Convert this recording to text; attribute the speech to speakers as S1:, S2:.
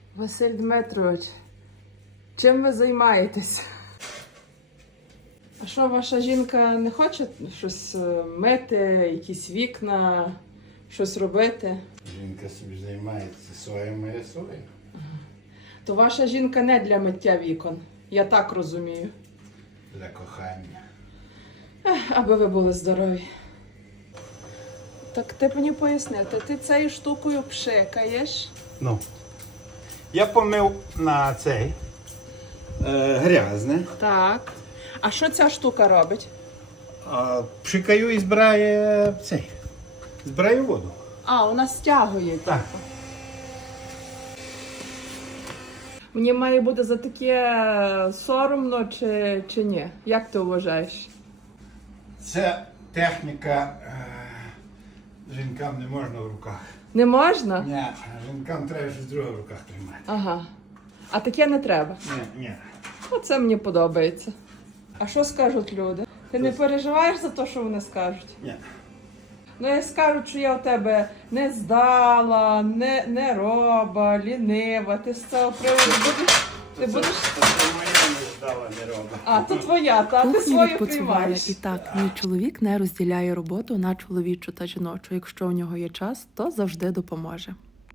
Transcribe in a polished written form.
S1: Василь Дмитрович, чим ви займаєтесь? А що, ваша жінка не хоче щось мити, якісь вікна, щось робити?
S2: Жінка собі займається своїм, а я своїм.
S1: То ваша жінка не для миття вікон, я так розумію.
S2: Для кохання.
S1: Аби ви були здорові. Так ти мені поясни, ти цією штукою пшикаєш?
S2: Ну. Я помив на цей грязне.
S1: Так. А що ця штука робить?
S2: Пшикаю і збирає цей. Збираю воду.
S1: А, вона стягує.
S2: Так.
S1: Мені має бути за таке соромно чи ні? Як ти вважаєш?
S2: Це техніка. Жінкам не можна в руках.
S1: Не можна?
S2: Ні, жінкам треба щось друге в руках тримати.
S1: Ага. А таке не треба.
S2: Ні.
S1: Оце мені подобається. А що скажуть люди? Ти не переживаєш за те, що вони скажуть?
S2: Ні.
S1: Ну, як скажуть, що я у тебе не здала, не роба, лінива, ти з цього приводу будеш... Ти будеш...
S2: Це моя не здала, не роба.
S1: А, то твоя, та ти
S3: Кухні
S1: свою
S3: відпочивали.
S1: приймаєш.
S3: І так, мій чоловік не розділяє роботу на чоловічу та жіночу. Якщо у нього є час, то завжди допоможе.